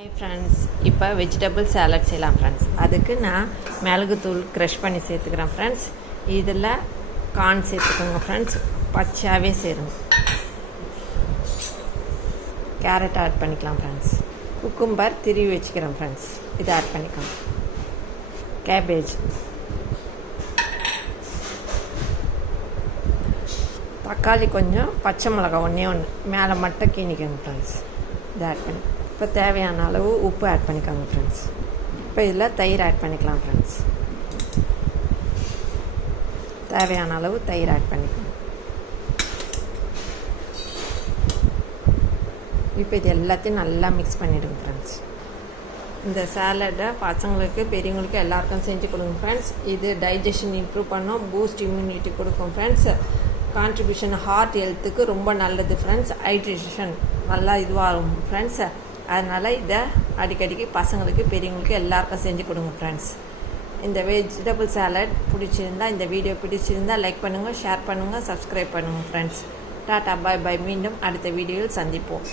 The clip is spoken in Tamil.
Hi friends, இப்போ வெஜிடபிள் சாலட் செய்யலாம் ஃப்ரெண்ட்ஸ். அதுக்கு நான் மிளகுத்தூள் க்ரஷ் பண்ணி சேர்த்துக்கிறேன் ஃப்ரெண்ட்ஸ். இதில் கார்ன் சேர்த்துக்கோங்க ஃப்ரெண்ட்ஸ், பச்சையாகவே சேருங்க. கேரட் ஆட் பண்ணிக்கலாம் ஃப்ரெண்ட்ஸ். குக்கும்பர் திருவி வச்சுக்கிறேன் ஃப்ரெண்ட்ஸ், இதை ஆட் பண்ணிக்கலாம். கேபேஜ், தக்காளி கொஞ்சம், பச்சை மிளகாய் ஒன்றே ஒன்று மேலே மட்டும் கீணிக்கோங்க ஃப்ரெண்ட்ஸ். இதை ஆட் பண்ணி இப்போ தேவையான அளவு உப்பு ஆட் பண்ணிக்கோங்க ஃப்ரெண்ட்ஸ். இப்போ இதில் தயிர் ஆட் பண்ணிக்கலாம் ஃப்ரெண்ட்ஸ். தேவையான அளவு தயிர் ஆட் பண்ணிக்கோங்க. இப்போ இது எல்லாத்தையும் நல்லா மிக்ஸ் பண்ணிவிடுங்க ஃப்ரெண்ட்ஸ். இந்த சாலடை பசங்களுக்கு பெரியவங்களுக்கு எல்லாருக்கும் செஞ்சு கொடுங்க ஃப்ரெண்ட்ஸ். இது டைஜஷன் இம்ப்ரூவ் பண்ணும், பூஸ்ட் இம்யூனிட்டி கொடுக்கும் ஃப்ரெண்ட்ஸ். கான்ட்ரிபியூஷன் ஹார்ட் ஹெல்த்துக்கு ரொம்ப நல்லது ஃப்ரெண்ட்ஸ். ஹைட்ரேஷன் நல்லா இதுவாகும் ஃப்ரெண்ட்ஸ். அதனால் இதை அடிக்கடிக்கு பசங்களுக்கு பெரியவங்களுக்கு எல்லாருக்கும் செஞ்சு கொடுங்க ஃப்ரெண்ட்ஸ். இந்த வெஜிடபிள் சாலட் பிடிச்சிருந்தா, இந்த வீடியோ பிடிச்சிருந்தா லைக் பண்ணுங்கள், ஷேர் பண்ணுங்கள், சப்ஸ்கிரைப் பண்ணுங்கள் ஃப்ரெண்ட்ஸ். டாட்டா, பாய் பாய். மீண்டும் அடுத்த வீடியோவில் சந்திப்போம்.